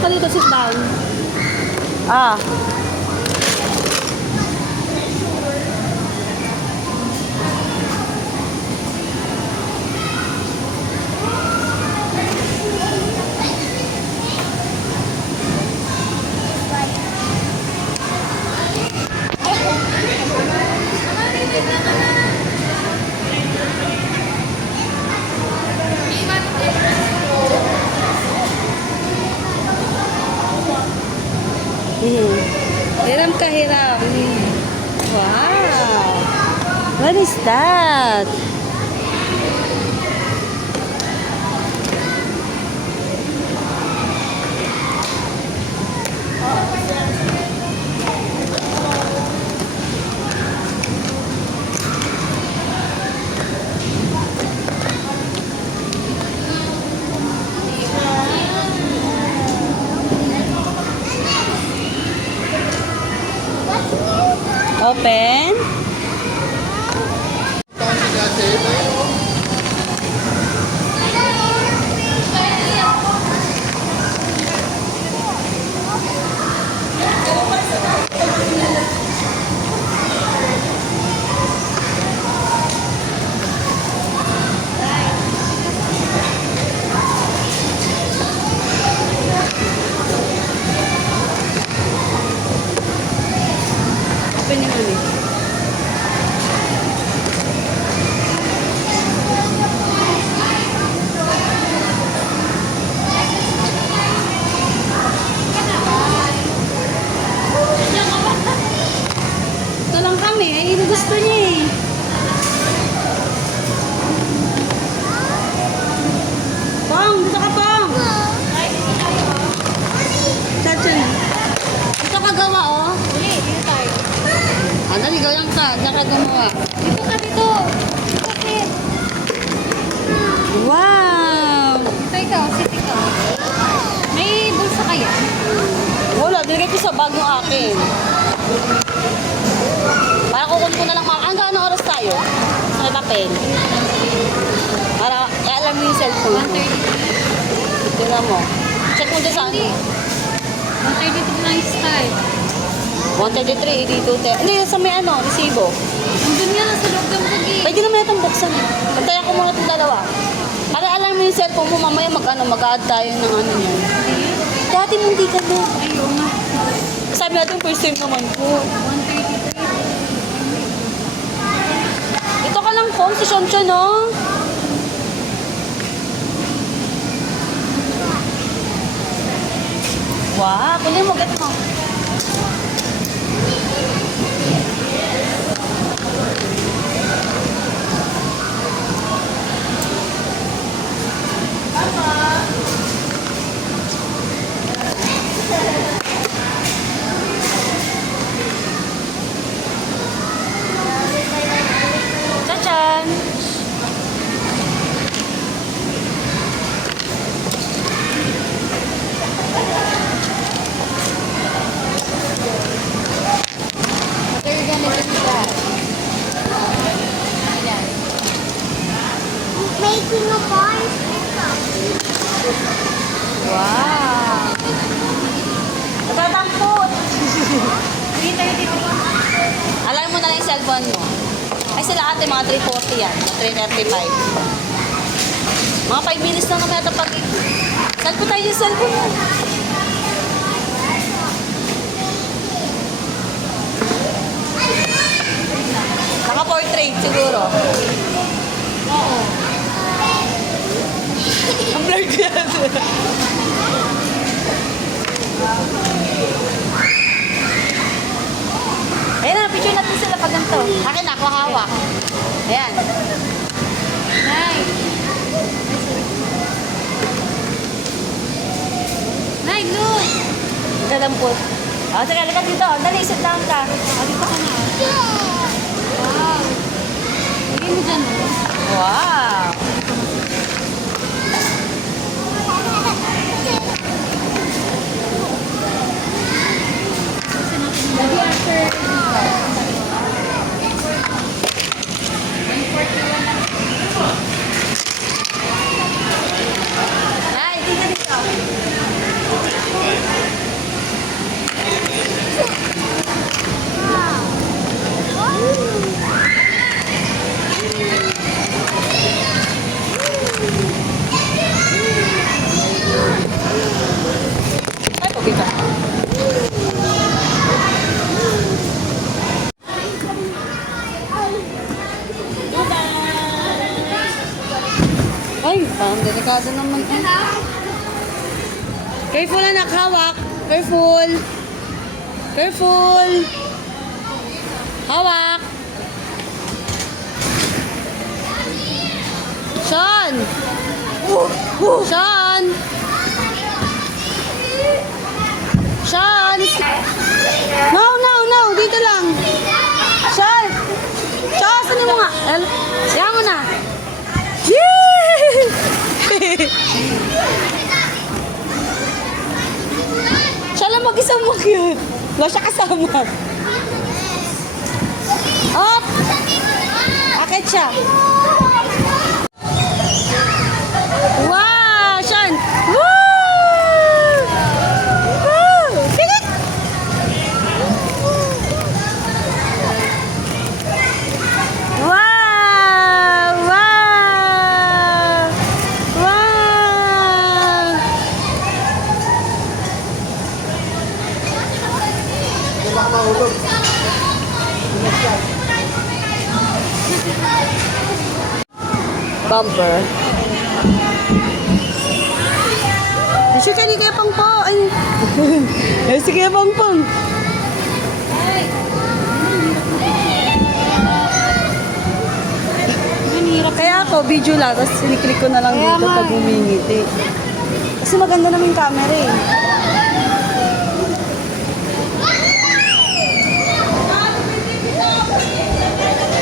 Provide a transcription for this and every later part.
ka dito, sit down. Ah. Hiram ka, hiram. Wow. What is that? Open. Open yung ano. Ito lang kami. Ay, gusto niya eh. Pong, dito ka, Pong. Chacha. Ito ka gawa, oh. Dito tayo. Ano, ligaw lang ka. Diyan ka gumawa. Dito ka dito. Bakit? Wow. Dito ikaw, sit ikaw. May bulsa kaya? Wala, binigay ko sa bagong akin. Para kukunin ko na lang mga... Hanggang anong oras tayo? Sa may papel. Para alam mo yung cellphone mo. 1:30. Tingnan mo. Check mo dyan sa ano. 1:32 lang yung start. 133, 82, hindi, sa may ano, resibo. Nandun nga, nasa loob ng bagi. Pwede naman itong buksan eh. Pantayan ko muna itong dalawa. Para alam mo yung cellphone mo, mamaya mag-add tayo ng ano niyan. Dati mo hindi ka na. Ayaw nga. Sabi natin, first time naman po. 1:33. Ito ka lang po, si Shoncho, no? Wow, kunin mo, get mo. Tachan! What are you gonna do with that? Ayan. Making a bar. Wow! Natatampot! 3:30 to. Alam mo na lang yung cellphone mo. Ay sila ate, mga 340 yan. Mga 335. Mga 5 minutes lang naman ito pag... Saan po tayo yung cellphone mo? Naka-portrait siguro. Oo. Ang blurred ko yan. Ayan na, picture natin sila pag ganito. Akin na, hawak. Ayan. Nay. Nay, look! Galampot. O, sige, halika dito. Dali, sit down ka. O, dito ka na. Wow. Lagay mo dyan, oh. Wow! Lagi after Ay, dito dito. Parang delikado naman. Careful anak, hawak. Careful. Careful. Hawak. Sean. Sean. Sean. No, no, no. Dito lang. Sean. Sean, saan mo nga? Siya mo na. Yee! Siya lang mag-isang mo cute. Wala siya kasama. Up! Akit siya. Wow! Sean! Woo! Woo! Pilit! Wow! Wow! Wow! Bumper. Sige ka ni kaya pang po. Ay. Ay, sige pang pang. Kaya ako, video lang. Tapos siniklik ko na lang dito pag humingiti. Kasi maganda naman yung camera eh.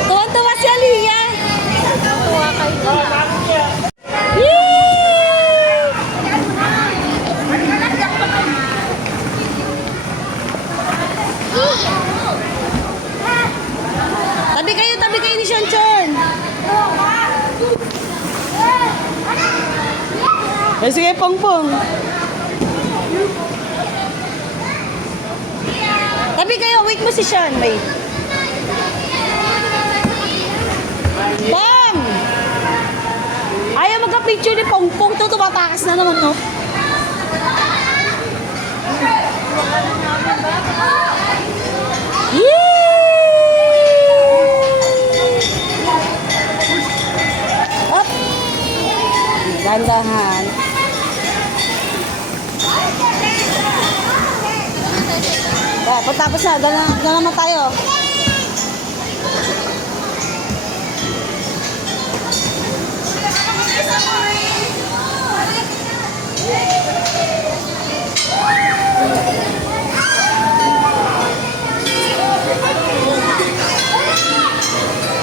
Tuwan-tuwa si Aliyah. Tuwa kayo. Yee! Tabi kayo ni Shonchon. Ay, sige, pong-pong. Tabi kayo, wait mo si Sean, wait. Pong! Ayaw magka-picture ni Pong-Pong to, tumatakas na naman, no? Yee! Up! Dandahan. Pagtapos na, dala naman tayo.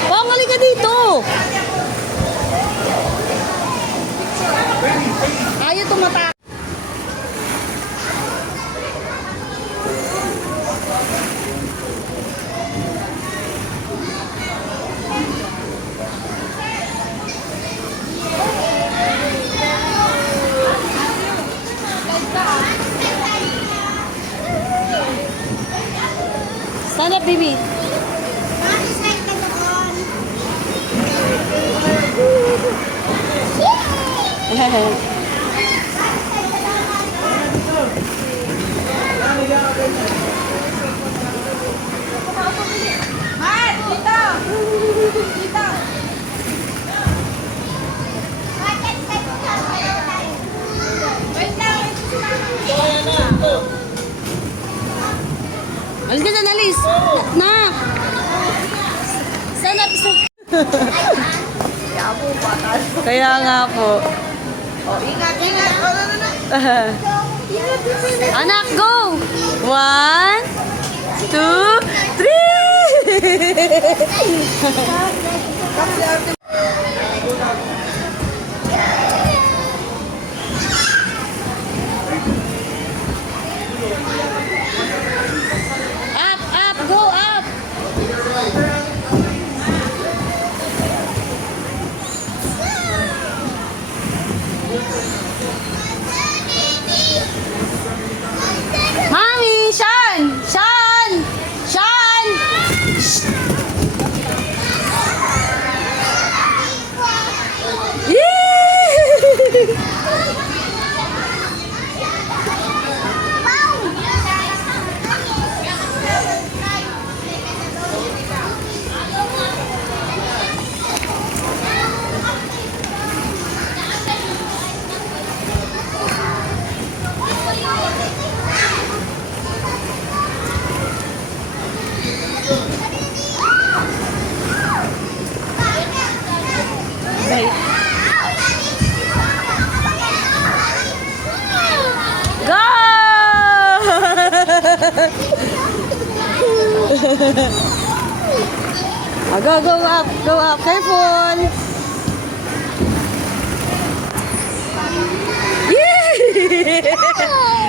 Pong, halika dito. Ayaw tumata. Stand up, baby. Alis ka dyan, alis. Nak. Stand up. Kaya nga po. Ingat, ingat. Anak, go! 1, 2, 3! Up, up, go up! Mami, Sean! Sean! Sean! Shh! Oh, go, go up, go up. Careful. Yay!